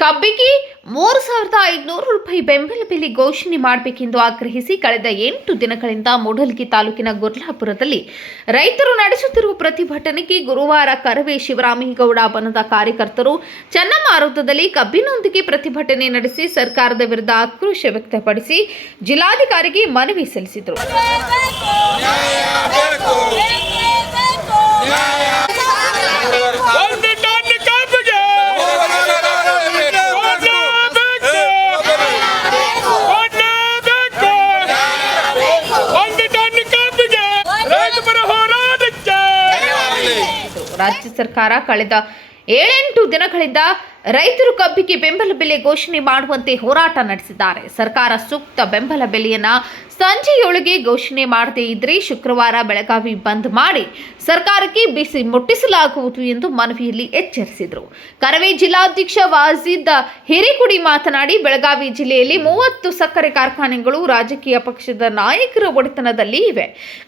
ಕಬ್ಬಿಗೆ ಮೂರು ಸಾವಿರದ ಐದುನೂರು ರೂಪಾಯಿ ಬೆಂಬಲ ಬೆಲೆ ಘೋಷಣೆ ಮಾಡಬೇಕೆಂದು ಆಗ್ರಹಿಸಿ ಕಳೆದ ಎಂಟು ದಿನಗಳಿಂದ ಮೂಡಲಗಿ ತಾಲೂಕಿನ ಗುರ್ಲಾಪುರದಲ್ಲಿ ರೈತರು ನಡೆಸುತ್ತಿರುವ ಪ್ರತಿಭಟನೆಗೆ ಗುರುವಾರ ಕರವೇ ಶಿವರಾಮೇಗೌಡ ಬನದ ಕಾರ್ಯಕರ್ತರು ಚೆನ್ನಮ್ಮ ವೃತ್ತದಲ್ಲಿ ಕಬ್ಬಿನೊಂದಿಗೆ ಪ್ರತಿಭಟನೆ ನಡೆಸಿ ಸರ್ಕಾರದ ವಿರುದ್ಧ ಆಕ್ರೋಶ ವ್ಯಕ್ತಪಡಿಸಿ ಜಿಲ್ಲಾಧಿಕಾರಿಗೆ ಮನವಿ ಸಲ್ಲಿಸಿದರು. ರಾಜ್ಯ ಸರ್ಕಾರ ಕಳೆದ ಏಳೆಂಟು ದಿನಗಳಿಂದ ರೈತರು ಕಬ್ಬಿಗೆ ಬೆಂಬಲ ಬೆಲೆ ಘೋಷಣೆ ಮಾಡುವಂತೆ ಹೋರಾಟ ನಡೆಸಿದ್ದಾರೆ. ಸರ್ಕಾರ ಸೂಕ್ತ ಬೆಂಬಲ ಬೆಲೆಯನ್ನ ಸಂಜೆಯೊಳಗೆ ಘೋಷಣೆ ಮಾಡದೇ ಇದ್ರೆ ಶುಕ್ರವಾರ ಬೆಳಗಾವಿ ಬಂದ್ ಮಾಡಿ ಸರ್ಕಾರಕ್ಕೆ ಬಿಸಿ ಮುಟ್ಟಿಸಲಾಗುವುದು ಎಂದು ಮನವಿಯಲ್ಲಿ ಎಚ್ಚರಿಸಿದರು. ಕರವೇ ಜಿಲ್ಲಾಧ್ಯಕ್ಷ ವಾಜಿದ್ ಹಿರೇಕುಡಿ ಮಾತನಾಡಿ, ಬೆಳಗಾವಿ ಜಿಲ್ಲೆಯಲ್ಲಿ ಮೂವತ್ತು ಸಕ್ಕರೆ ಕಾರ್ಖಾನೆಗಳು ರಾಜಕೀಯ ಪಕ್ಷದ ನಾಯಕರ ಒಡೆತನದಲ್ಲಿ ಇವೆ.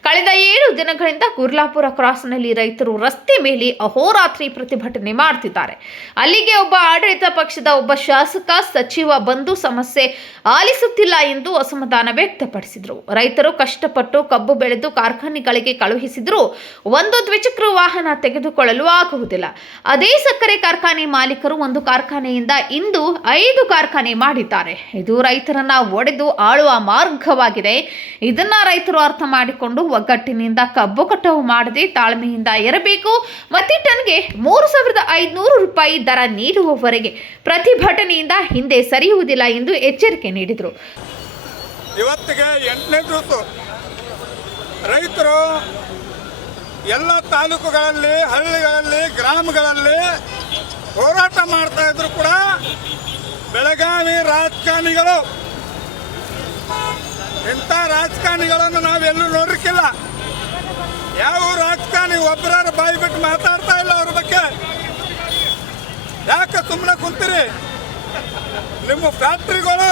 ಕಳೆದ ಏಳು ದಿನಗಳಿಂದ ಕುರ್ಲಾಪುರ ಕ್ರಾಸ್ನಲ್ಲಿ ರೈತರು ರಸ್ತೆ ಮೇಲೆ ಅಹೋರಾತ್ರಿ ಪ್ರತಿಭಟನೆ ಮಾಡ್ತಿದ್ದಾರೆ. ಅಲ್ಲಿಗೆ ಒಬ್ಬ ಆಡಳಿತ ಪಕ್ಷದ ಒಬ್ಬ ಶಾಸಕ ಸಚಿವ ಬಂದು ಸಮಸ್ಯೆ ಆಲಿಸುತ್ತಿಲ್ಲ ಎಂದು ಅಸಮಾಧಾನ ವ್ಯಕ್ತಪಡಿಸಿದರು. ರೈತರು ಕಷ್ಟಪಟ್ಟು ಕಬ್ಬು ಬೆಳೆದು ಕಾರ್ಖಾನೆಗಳಿಗೆ ಕಳುಹಿಸಿದರೂ ಒಂದು ದ್ವಿಚಕ್ರ ವಾಹನ ತೆಗೆದುಕೊಳ್ಳಲು ಆಗುವುದಿಲ್ಲ. ಅದೇ ಸಕ್ಕರೆ ಕಾರ್ಖಾನೆ ಮಾಲೀಕರು ಒಂದು ಕಾರ್ಖಾನೆಯಿಂದ ಇಂದು ಐದು ಕಾರ್ಖಾನೆ ಮಾಡಿದ್ದಾರೆ. ಇದು ರೈತರನ್ನ ಒಡೆದು ಆಳುವ ಮಾರ್ಗವಾಗಿದೆ. ಇದನ್ನ ರೈತರು ಅರ್ಥ ಮಾಡಿಕೊಂಡು ಒಗ್ಗಟ್ಟಿನಿಂದ ಕಬ್ಬು ಕಟಾವು ಮಾಡದೆ ತಾಳ್ಮೆಯಿಂದ ಇರಬೇಕು ಪ್ರತಿ ಟನ್ಗೆ ಮೂರು ಸಾವಿರದ ಐದುನೂರು ರೂಪಾಯಿ ದರ ನೀಡುವವರೆಗೆ ಪ್ರತಿಭಟನೆಯಿಂದ ಹಿಂದೆ ಸರಿಯುವುದಿಲ್ಲ ಎಂದು ಎಚ್ಚರಿಕೆ ನೀಡಿದರು. ಇವತ್ತಿಗೆ ಎಂಟನೇ ದಿವಸ ರೈತರು ಎಲ್ಲ ತಾಲೂಕುಗಳಲ್ಲಿ, ಹಳ್ಳಿಗಳಲ್ಲಿ, ಗ್ರಾಮಗಳಲ್ಲಿ ಹೋರಾಟ ಮಾಡ್ತಾ ಇದ್ರು ಕೂಡ ಬೆಳಗಾವಿ ರಾಜಕಾರಣಿಗಳು. ಇಂಥ ರಾಜಕಾರಣಿಗಳನ್ನು ನಾವೆಲ್ಲೂ ನೋಡಿರ್ಕಿಲ್ಲ ಯಾವ ರಾಜಕಾರಣಿ ಒಬ್ಬರ ಬಾಯಿ ಬಿಟ್ಟು ಮಾತಾಡ್ತಾ ಇಲ್ಲ ಅವ್ರ ಬಗ್ಗೆ? ಯಾಕೆ ಸುಮ್ಮನೆ ಕುಂತೀರಿ? ನಿಮ್ಮ ಫ್ಯಾಕ್ಟ್ರಿಗಳು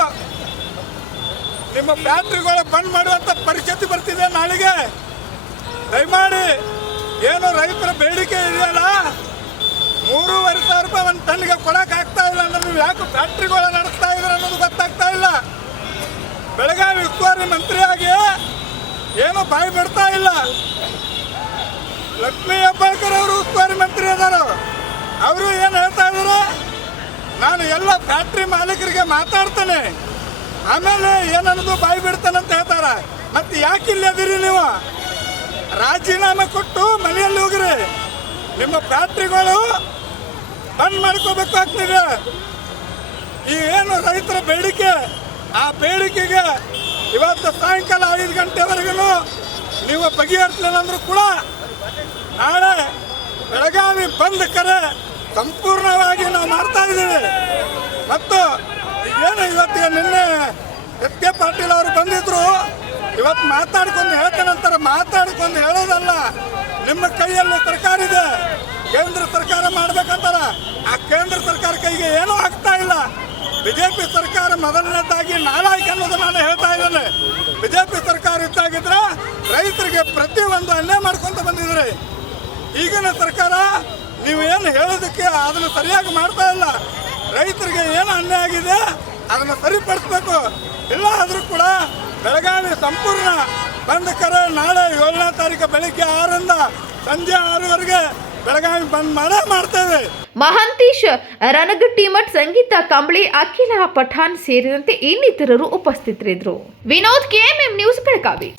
ನಿಮ್ಮ ಫ್ಯಾಕ್ಟ್ರಿಗಳು ಬಂದ್ ಮಾಡುವಂತ ಪರಿಸ್ಥಿತಿ ಬರ್ತಿದೆ ನಾಳೆಗೆ. ದಯಮಾಡಿ, ಏನು ರೈತರ ಬೇಡಿಕೆ ಇದೆಯಲ್ಲ? ಮೂರುವರೆ ಸಾವಿರ ರೂಪಾಯಿ ಒಂದು ಟನ್ಗೆ ಕೊಡಕ್ ಆಗ್ತಾ ಇಲ್ಲ ಅಂದ್ರೆ ನೀವು ಯಾಕೆ ಫ್ಯಾಕ್ಟ್ರಿಗಳು ನಡೆಸ್ತಾ ಇದ್ರ ಅನ್ನೋದು ಗೊತ್ತಾಗ್ತಾ ಇಲ್ಲ. ಬೆಳಗಾವಿ ಉಸ್ತುವಾರಿ ಮಂತ್ರಿಯಾಗಿ ಏನು ಬಾಯಿ ಬಿಡ್ತಾ ಇಲ್ಲ. ಲಕ್ಷ್ಮೀ ಹೆಬ್ಬಾಳ್ಕರ್ ಅವರು ಉಸ್ತುವಾರಿ ಮಂತ್ರಿ ಅದಾರ ಅವರು ಏನು ನಾನು ಎಲ್ಲ ಫ್ಯಾಕ್ಟ್ರಿ ಮಾಲೀಕರಿಗೆ ಮಾತಾಡ್ತೇನೆ. ಆಮೇಲೆ ಏನನ್ನೋದು ಬಾಯಿ ಬಿಡ್ತಾನಂತ ಹೇಳ್ತಾರ. ಮತ್ತೆ ಯಾಕೆ ಇಲ್ಲಿ ಅದಿರಿ ನೀವು? ರಾಜೀನಾಮೆ ಕೊಟ್ಟು ಮನೆಯಲ್ಲಿ ಹೋಗ್ರಿ. ನಿಮ್ಮ ಫ್ಯಾಕ್ಟ್ರಿಗಳು ಬಂದ್ ಮಾಡ್ಕೋಬೇಕು ಆಗ್ತಿದೆ. ಈ ಏನು ರೈತರ ಬೇಡಿಕೆ, ಆ ಬೇಡಿಕೆಗೆ ಇವತ್ತು ಸಾಯಂಕಾಲ ಐದು ಗಂಟೆವರೆಗೂ ನೀವು ಬಗೆಹರಿಸಲಿಲ್ಲ ಅಂದ್ರೂ ಕೂಡ ನಾಳೆ ಬೆಳಗಾವಿ ಬಂದ್ ಕರೆ ಸಂಪೂರ್ಣವಾಗಿ ನಾವು ಮಾಡ್ತಾ ಇದ್ದೀವಿ. ಮತ್ತು ಏನು ಇವತ್ತಿಗೆ ನಿನ್ನೆ ಎಸ್ ಕೆ ಪಾಟೀಲ್ ಅವರು ಬಂದಿದ್ರು, ಇವತ್ತು ಮಾತಾಡ್ಕೊಂಡು ಹೇಳ್ತಾನಂತಾರೆ ಮಾತಾಡ್ಕೊಂಡು ಹೇಳೋದಲ್ಲ. ನಿಮ್ಮ ಕೈಯಲ್ಲಿ ಸರ್ಕಾರ ಇದೆ. ಕೇಂದ್ರ ಸರ್ಕಾರ ಮಾಡ್ಬೇಕಂತಾರ. ಆ ಕೇಂದ್ರ ಸರ್ಕಾರ ಕೈಗೆ ಏನೂ ಆಗ್ತಾ ಇಲ್ಲ. ಬಿಜೆಪಿ ಸರ್ಕಾರ ಮೊದಲನೇದಾಗಿ ನಾಲಾಯಕ ಅನ್ನೋದು ನಾನು ಹೇಳ್ತಾ ಇದ್ದೇನೆ. ಬಿಜೆಪಿ ಸರ್ಕಾರ ಇದ್ದಾಗಿದ್ರೆ ರೈತರಿಗೆ ಪ್ರತಿ ಒಂದು ಅನ್ಯಾಯ ಮಾಡ್ಕೊಂತ ಬಂದಿದ್ರಿ ಈಗಿನ ಸರ್ಕಾರ ಅದನ್ನು ಸರಿಯಾಗಿ ಮಾಡ್ತಾ ಇಲ್ಲ. ರೈತರಿಗೆ ಏನು ಅನ್ಯಾಯ ಆಗಿದೆ, ಅದನ್ನು ಸರಿಪಡಿಸ್ಬೇಕು. ಇಲ್ಲ ಆದರೂ ಕೂಡ ಬೆಳಗಾವಿ ಸಂಪೂರ್ಣ ಬಂದ್ ಕರೆ ನಾಳೆ ಏಳನೇ ತಾರೀಕು ಬೆಳಿಗ್ಗೆ ಆರರಿಂದ ಸಂಜೆ ಆರೂವರೆಗೆ ಬೆಳಗಾವಿ ಬಂದ್ ಮಾಡೇ ಮಾಡ್ತೇವೆ ಮಹಾಂತೇಶ್ ರನಗಟ್ಟಿ ಟೀಮಟ್ ಸಂಗೀತ ಕಂಬಳಿ, ಅಖಿಲ ಪಠಾನ್ ಸೇರಿದಂತೆ ಇನ್ನಿತರರು ಉಪಸ್ಥಿತರಿದ್ರು ವಿನೋದ್ ಕೆಎಂಎಂ ನ್ಯೂಸ್ ಬೆಳಗಾವಿ.